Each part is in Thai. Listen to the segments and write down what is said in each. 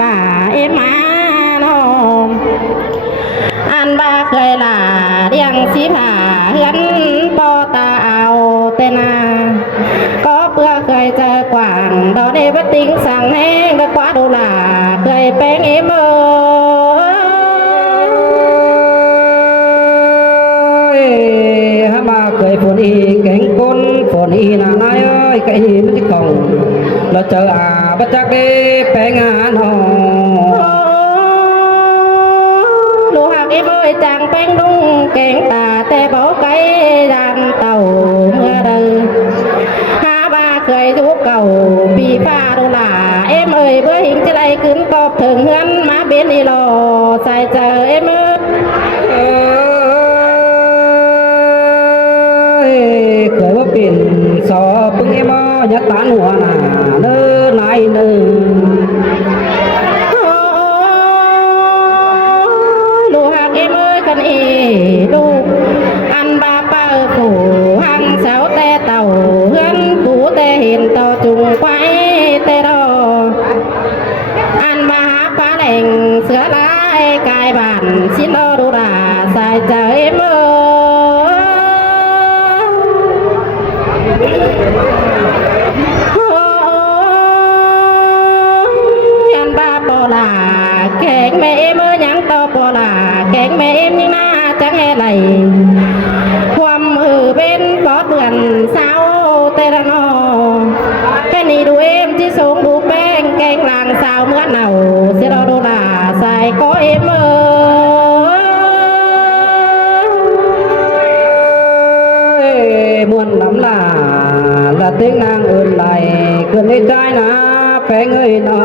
ป่าเอ็มมาโนอันบ้าเคยล่าเรียงสีผาเฮือนปอตาเอาเตนาก็เพื่อเคยเจอกว่างดอเดบติงสั่งแห้งกว่าดูล่าเคยเป็นเอเมอเคยฝนอีแก่งก้นฝนอีนานายเอ้ยไก่มันจะกล่องเราเจอบัจจักได้แปลงานหอลูกหักเอเมยจางแป้งดุ้งแกงตาแต่เบาไก่ดำเต่าเมื่อเดินหาบ้าเคยทุกเก่าปีฟ้าดูล่าเอเมยเพื่อหิงจะไล่ขึ้นกอบถึงเงินมาเบนอีโลใส่เจอเอเมยเคยว่าเป็นสอบปึ้งเอมอยัดตาหัวหน้าเนื้อนายเนื้อลูกหักเอเมยกันเอลูกอันบาเปิดผูหังเสาแต่เต่าเฮือนผูแต่เห็นเต่าจุงไว้แต่รออันมาหาปลาแหล่งเสือลายกายบานชิโนดูราสายใจเมอยันบาปลาแข่งแม่เมื่อยังต่อปลาแข่งแม่ยังหน้าจังแห่ไหลความเป็นปอดเดือนสาวเตระนอแค่นี้ดูที่สูงดูแป้งแกงลางสาวเมื่อเน่าเสียดูลาใส่ก็มวนน้ำลาละเต็งนางเอินไหลเกินในใจนะแปงเอ้ยนอ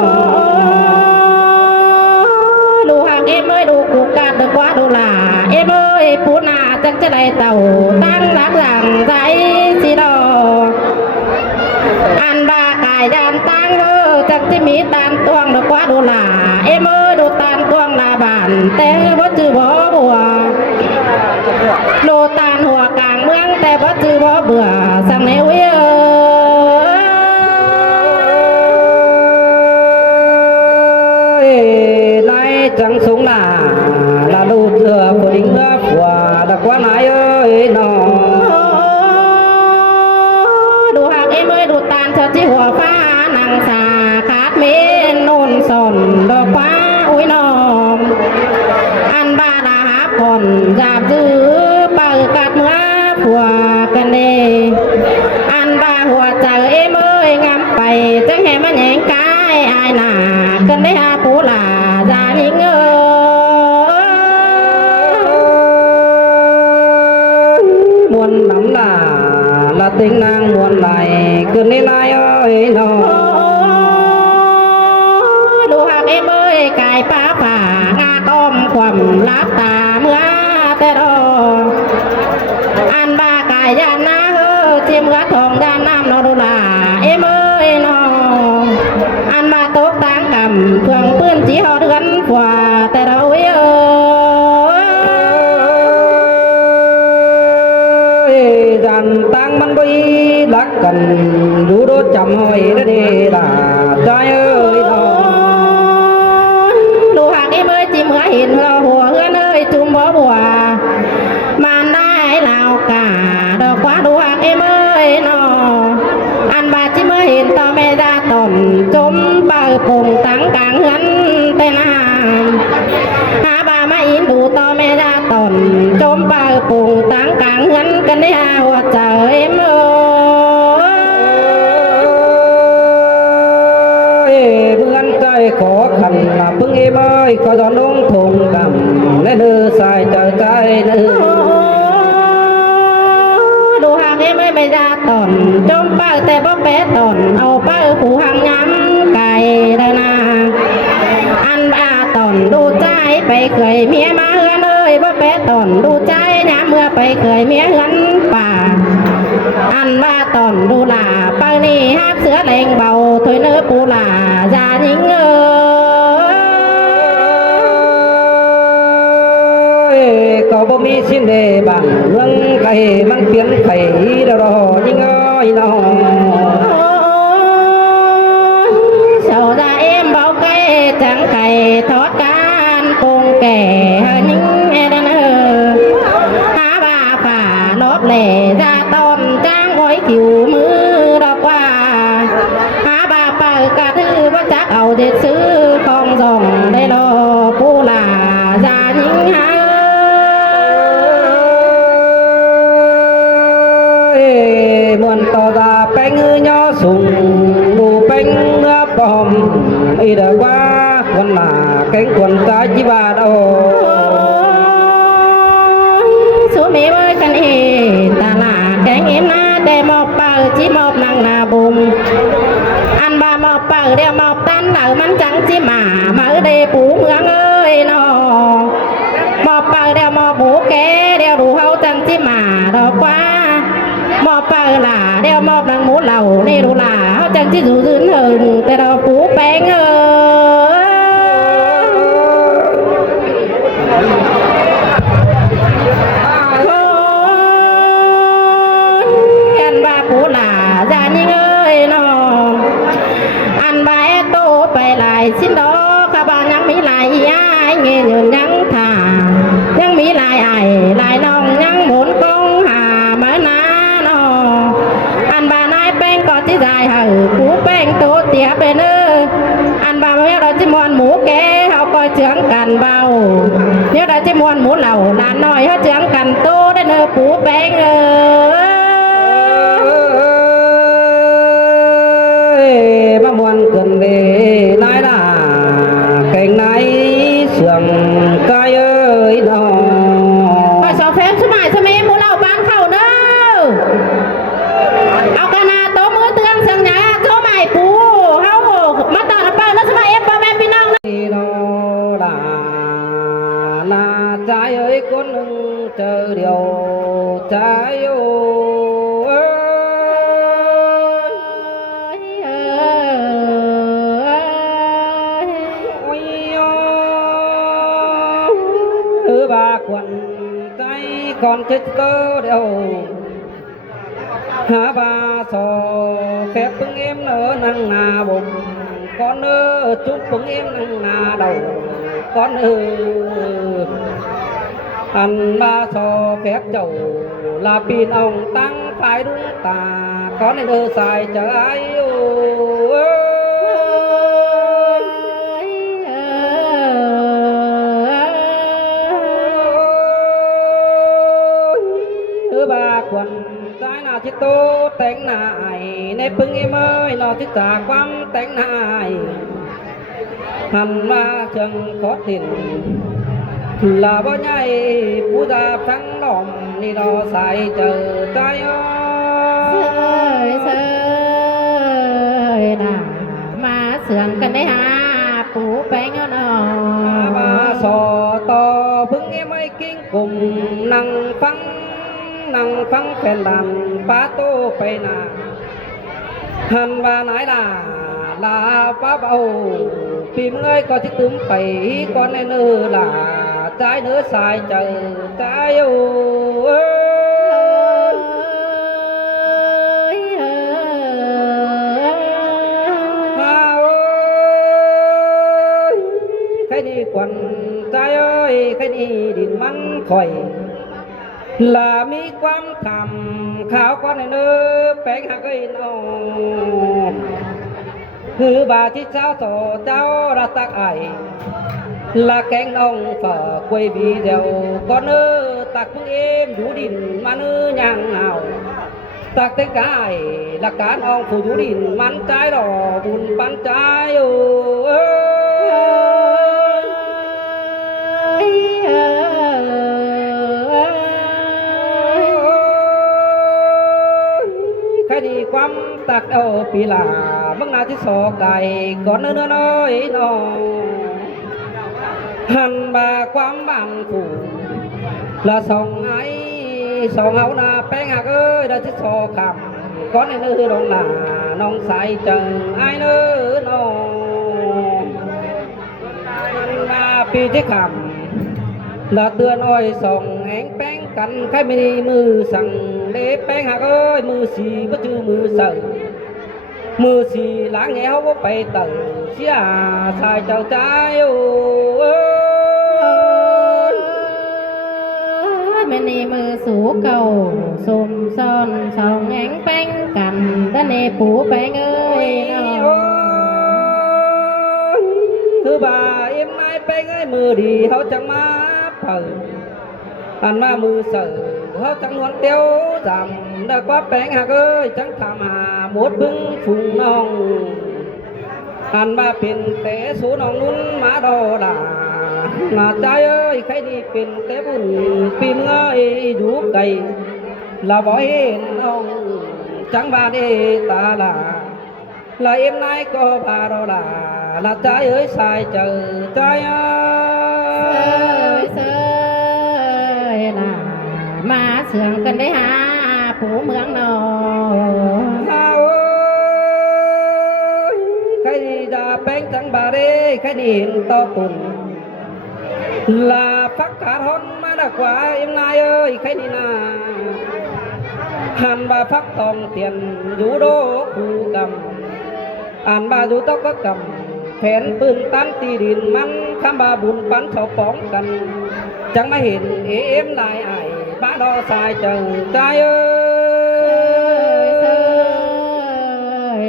ดูหางเมื่อดูกูกาดกว่าดูลาเมื่อผู้นาจังจะได้เต่าตั้งรักหลังใจสีดออันบากายยานตั้งจังจะมีตานตวงดกว่าดูลาเมื่อดูตานตวงลาบานแต่ว่าจือบ่บัวโลตานหัวกลางเมืองแต่ว่าจือบ่เบื่อสั่งในเวียจังสงหน้าลาลูเถื่อผู้หญิงเมื่อผัวดักว่าไหนเอ้ยน้องดูหากเมื่อดูตานเธอที่หัวฟ้านางสาขาดเมนโนนสนดอกฟ้าอุ้ยน้องอันบ้าดาหาผ่อนจาบจื้อเปิดกัดเมื่อผัวกันเดอันบ้าหัวใจเมื่องามไปจังแห่มันแยงกายอายหน้ากันได้หาผู้หลาจานิเงมวนน้ำลาละเต็งนางมวนไหลเกินในนายเอ้ยน้องดูหากเมื่อกายป้าป่างาต้อมความลับตาเมื่อแต่รออันบ้ากายยานนาเทียมเมื่อทองด้านน้ำนอดูลาเมื่อนออันมาตกต่างกับเพื่องปืนจีหอเดือนกว่าแต่เราดันตั้งมันด้วยรักกันดูรถจำหอยได้ดีล่ะใจเอ้ยน้องดูหากเมื่อจีเมื่อเห็นเราหัวเฮือนเอ้ยจุ่มบ่บัวมันได้เหล่ากาดอกว่าดูหากเมื่อนออันบาจีเมื่อเห็นต่อแม่ดาต่อมจมเปิดปุ่งตั้งกลางเฮือนแต่น้ำหาบามาอินดูต่อแม่ดาต่อมจมเปิดปุ่งตั้งกลางเฮือนกันได้หาหัวใจเมื่อเพื่อนใจขอขันละพึ่งเอ้ยก็ย้อนลงทงดำและเนื้อสายใจเนื้อดูหางไม่ได้ตอนจมเป้าแต่บ่แปะตอนเอาเป้าผูหางย้ำไก่ได้นาอันบ้าตอนดูใจไปเคยเมียมาเฮือนเลยบ่แปะตอนดูใจย้ำเมื่อไปเคยเมียเฮือนป่าอันบ้าตอนดูหลาเป้านี่ฮักเสือแรงเบาถอยเนื้อปูหลาจาหญิงก็บ่มีสิ้นเดบังเมืองไก่มันเปลี่ยนไข่ดรอยิ่งอ้อยน้องเสาใจเอ็มเบาไก่ จังไก่ทอดการปงแก่ยิ่งแน่นหาบาฝ่านอบเหล่จะต้นจ้างไว้ขิวมือดอกว่าหาบาเปิดกระทือว่าจักเอาเด็ดซื้อของส่งได้รอปูลาจะยิ่งหาmuôn to ra bánh nhỏ sùng đủ bánh bom ý đã qua con là cánh quần trái chỉ ba đâu số mẹ ơi căn hề ta là cánh em na để một bờ chỉ một năng là bùm ăn ba một bờ đeo một tan nở mắn trắng chỉ mà mở đề bú mương ơi nó một bờ đeo một bú kế đeo đủ hậu trắng chỉ mà đó qua một bờ là đeo một năng mũ lầu đi đủ là hậu trắng chỉ dù dữ hơnแต่เราbú bánh ăn ba bú là ra như ơi nó ăn ba tôไปlại xin đó các bạnยังมีหลายai nghe nhườngยังthàยังมีหลายไอ้หลายน้องยังหมุนกงหาเมื่อนาเนาะอันบานายแป้งก็ที่ได้เหอปูแป้งโตเตียเป็นอันบาเมื่อเราจะมวนหมูแกเขาก็เจืองกันเบาเนี่ยเราจะมวนหมูเหล่าหลานน้อยเขาเจืองกันโตได้เนอปูแป้งmà muôn cần về nái là cành nái sườn cay ơi đó ไปสอบแฟมสมัยสมัยหมูเหล่าบ้านเขาเนอะเอากันนะโตมือเตือนสัญญาโตใหม่ปูเขามาต่อกันไปแล้วสมัยเอฟพ่อแม่พี่น้องนะ đó là trái ơi con đừng chờ điều trái ơi bà quần tay con chết tơ đều hả bà sò phép bưng em nở năng nà bụng con ơ chúc bưng em năng nà đầu con ơ ăn ba sò phép chầu là pin ông tăng phải đúng tà con nên ơ xài chờ ai bà quần trái nào chứ tô tén nại nè bưng em ơi nó chứ trả quăng tén nại hẳn mà chẳng có tiền là bao nhai phú gia trắng đỏm đi đó xài chờ trái ơi ơi nà mà sườn cần đấy haปูแป้งnó bà sò to bưng em ơi kinh cùng năng phăng phèn đàn phá tôไปนาหันว่าไหนล่ะลาป้าเบาปีมเอ้ยก็ที่ตุ้มไปก่อนในเนื้อล่ะใจเนื้อสายเจอใจอยู่ใครนี่กวนใจเอ้ยใครนี่ดินมันคอยlà miความทำข้าวก้อนในเนื้อแป้งหักไอ้น้องคือบาที่เจ้าต่อเจ้าระตักไอlà cánh ông phở quay bì dèo con ơ tạc phương em đủ đỉnh mà ơ nhàng nào tạc tên cái là cán ông phụ đủ đỉnh mắn trái đỏ bùn bắn trái đi quắm tạc đâu bị là mất nào chứ sò cày còn nữa nói nó hằn bà quắm bằng phủ là sòng ấy sòng áo na bé ngạc ơi đã chứ sò cặp có nên nữa đông là nông sai chừng ai nữa nó bà pi chứ cặp là tưa nói sòng én bén cạnh cái mini mưa sằng để bén hạt ơi mưa xì bất chư mưa sờ mưa xì lá nghe hấu bay tờ xia sai chào trái ô mình đi mưa sủ cầu xùm son sòng ánh bánh cành ta nè phủ bánh ơi nó thứ bà em nay bánh ơi mưa đi hao chẳng má phở anh mà mưa sợ hao chẳng luôn tiêu giảm đã quá bánh hạc ơi chẳng thảm hà một bưng phùng nong anh màเป็นเตะสูนองนุ่นมาดอดามาใจเอ้ยใครดีเป็นเตะบุญปีมเงยอยู่ไกลlàบ่เห็นน้องchẳng bà đi ta là em nay có bà đó là trái ơi sai chờ trái ơi ơi là mà sướng cần đấy ha phủ mướn nò cái đi ra bánh chẳng bà đi cái đi hiện to tùng là phát cả hôn mà đã quá em nay ơi cái đi nà hàn bà phát tòng tiền rú đô khu cầm hàn bà rú tóc có cầm phènปืน tan tì đình mắn khám bà bùn bắn cho phóng cần chẳng mà hiện em lại ai bá đo sai chừng trai ơi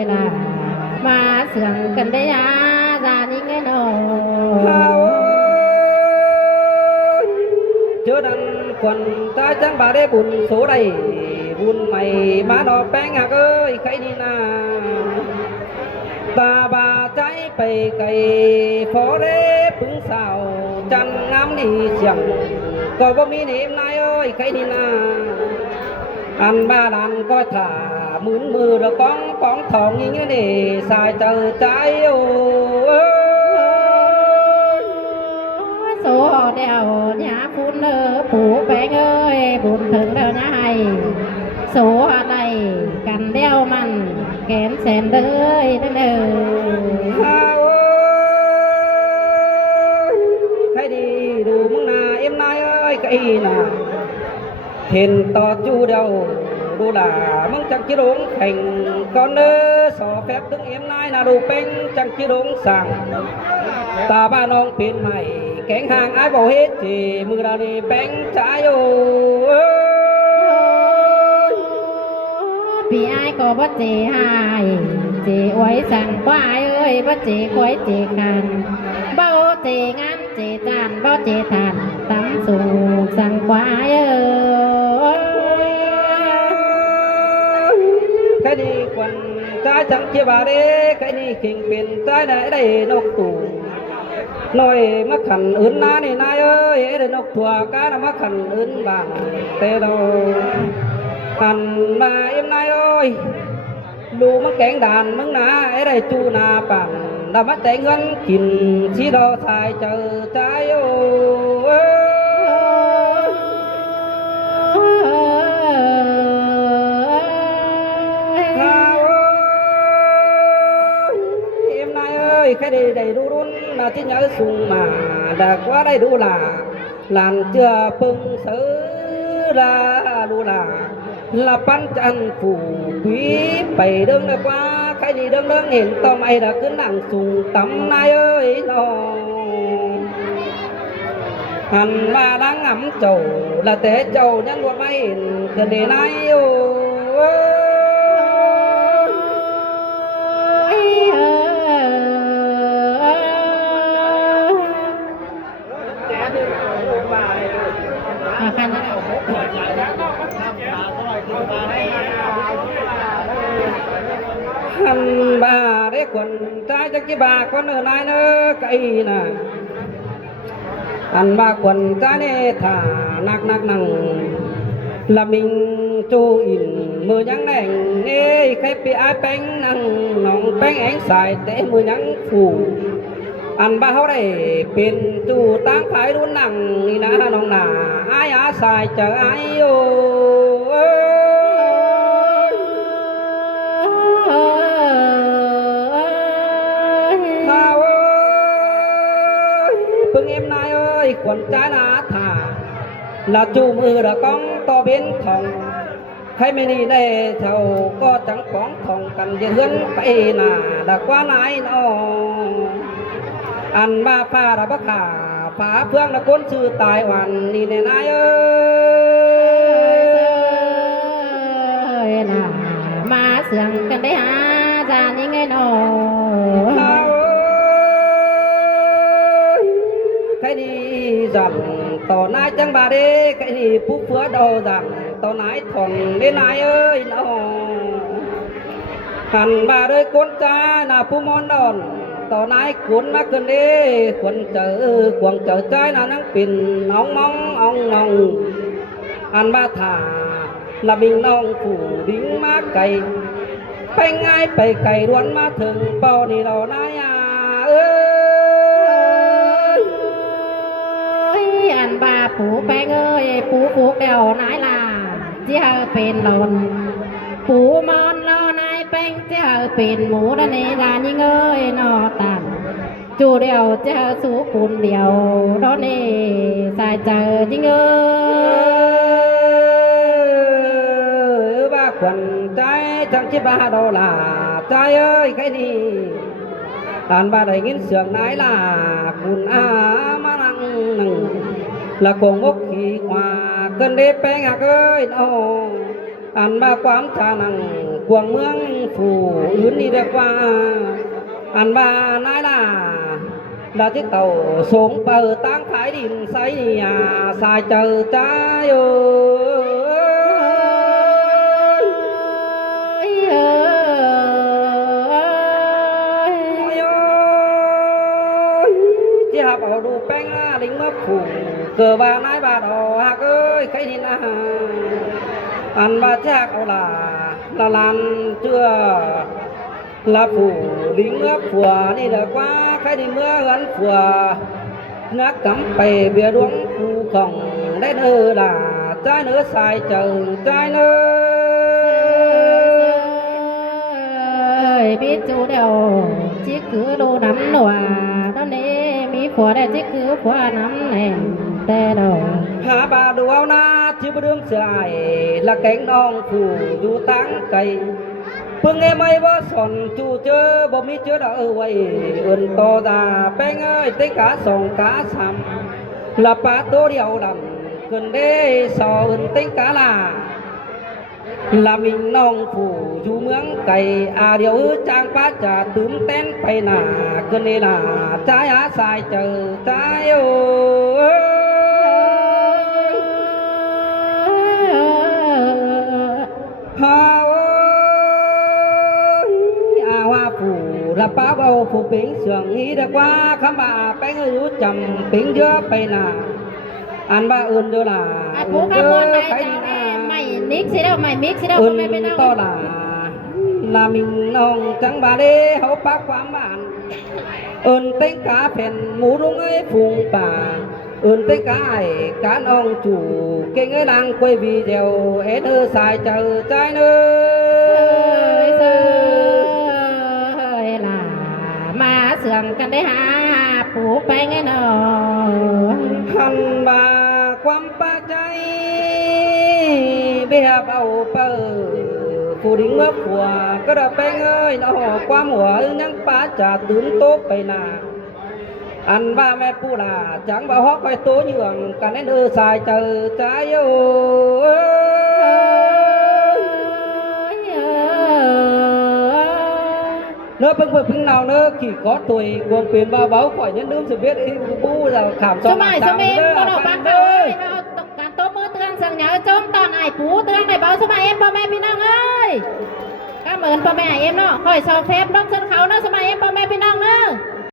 là mà sướng cần đấy ha ra những cái nò chưa đàn quần trai chẳng bà đế bùn số đầy bùn mày bá đo bén hạc ơi khay đi nà ta bà trái bầy cày phó đế bứng xào chăn ngắm đi chẳng có bố mi đêm nay ơi khay đi nà ăn ba đàn coi thả mướn mưa được con thòng như thế này xài chờ trái ô số họ đèo nhà phun nơ phủ bánh ơi bùn thừng đèo nhà hay số họ này cành đeo mặn kén sen đơi đó nơ cái đi đủ mừng nà em nay ơi cái nà hiện to chu đầu đủ là mừng chẳng chỉ đúng thành con nơ sò phép đứng em nay là đủ bánh chẳng chỉ đúng sàng ta ba non bên mày kén hàng ai bỏ hết thì mưa đào đi bánh trái ô vì ai có bất chế hài chế quấy rằng có ai ơi bất chế quấy chế khăn bao chế ngăn chế tàn bao chế tàn tắm sùng rằng có ai ơi cái đi quần trái chẳng chia bà đế cái đi kinh biển trái đại đầy nọc tủ nói mắc khẩn ướn ná này nai ơi để nọc thua cá là mắc khẩn ướn bằng tê đâu hẳn mà em nay ơi lù mắc kén đàn mắc ná ấy đây chu nà bằng là mắt té ngân kìm chỉ đo xài chờ trái ơi em nay ơi cái đây đầy đu đun là chỉ nhớ sùng mà đã quá đây đu là làn chưa bưng sớ ra đu là pan chân phủ quý bảy đơn là qua cái gì đơn đơn hiện to mày đã cứ nặng sùng tắm nay ơi nó hẳn mà đang ngắm chầu là té chầu nhân một mày gần đến nay hẳn bà đấy quần trai chắc chứ bà con ở nay nữa cái nè hẳn bà quần trai này thả nạc nặng là mình cho in mưa nhắn nành ê khách bị ai bánh nặng nóng bánh ánh xài để mưa nhắn phủ ăn ba hậu đây bên chủ tăng phải luôn nặng ni na nong nà ai á xài chờ ai ô bưng em nay ơi quần trái là thả là chủ mưa đã con to biến thòng hay mình đi đây thầu có chẳng quán thòng cần diện hướng cái là đã quá nãy nó อันมาฟ้าระบขาฝาเพื่องนะก้นชื่อตายวันนี่แน่นายเอ้ย น่ะมาเสียงกันได้หาจานยังไงหนอ เอาใครดีจันต่อนายจังบาเด้ใครดีผู้เฟือดอจันต่อนายทองเด้นายเอ้ยน้องหันมาด้วยก้นจ้าหน้าผู้มอนดอนต่อนายขุนมาเกินเด้ขวนเจอกวงเจอใจน่ะนั่งปิ่นน้องมองอ่องมองอันมาถ่าละมิงน้องผู้ดิ้งมาไก่ไปง่ายไปไก่ร้วนมาถึงเป่านี่เรานายาเอ้ย อันบาปูแป้งเอ้ยปูปูเดี่ยวนายลาเจ้าเป็นหลอนปูมอนรอนายแป้งเจ้าเป็นหมูดันนี่ลายิ่งเอ้ยนอตันจูเดียวเจ้าสูปูนเดียวรอนี่สายเจอยิ่งเอ้ย ว่าขวัญใจจังคิดบาดอลาใจเอ้ยใครนี่ตานบาได้ยินเสียงนายล่ะคุณอามานั่งนั่งละกงอกขี่ขวาเกินได้แป้งหักเอ้ยน้องอันบาความชานังกวงเมืองผู้อื่นนี่เดีกว่าอันบานายล่ะดาที่เต่าสงเปิดตั้งขายดินใส่ยาสายเจอจ้าโย chỉ học ở đủ bánh là đính mất phủ cờ bà nái bà đỏ hạc ơi cái đi na ăn bà chắc ở là làm chưa là phủ đính mất phùa đi được quá cái đi mưa gắn phùa nát cắm bề bìa đuống phù khổng đấy nữa là trái nữa xài chờ trái nữa biết chú đều chỉ cứ đồ nắm nọ đó nè mi phở đây chỉ cứ phở nắm này tê đồ hà bà đồ áo na chỉ bữa đêm dài là cánh non phủ du táng cây phương nghe mây bó sòn chu chơ bò mi chơ đã ở vậy ơn to già beng ơi tới cá sòng cá sầm là bà tô điệu đầm cần đê sò ơn tới cá là mình nong phủ du mướng cày à điều trang bá trà tướng tên phải nà cơn đây là trái á sai chờ trái ơi ha ơi à hoa phủ là bá bao phủ biển sườn ý đã qua khám bà bánh ơi chầm biển dưa phải nà ăn ba ơn đưa là ơn đưa cái mày mix gì đâu mày mix gì đâu ơn to là mình nong trắng bà đê hậu bác quán bạn ơn tên cá phèn mũ đúng ấy phùng bà ơn tên cá ải cá nong chủ kinh ấy đang quay video hết ơ xài chờ trái nơi là mà sườnกันได้หาปูไปไงเนาะ หันบ่าความปาใจเบียบเอาเปิดผู้ดิ้งเมื่อผัวก็ได้แป้งเอ้ยเนาะความหัวยังป้าจะตื่นโต๊ะไปนาอันว่าแม่ผู้ลาจังบ่ฮอกไปโตเหยื่องกันนั้นสายเจอใจโอ้nữaพึ่งnào nữa chỉ có tuổi gồm tiền ba báo khỏi nhân đương sự biết đi bu là khảm cho mày số em có đầu bạc ơiการโต๊ะมือเตือนเสียงเหนือจมตอนไอ้ปูเตือนไอ้เบาสมัยเอ็มพ่อแม่พี่น้องเอ้ยก็เหมือนพ่อแม่เอ็มเนาะคอยสอบเฟบน้องเส้นเขาเนาะสมัยเอ็มพ่อแม่พี่น้องเนาะ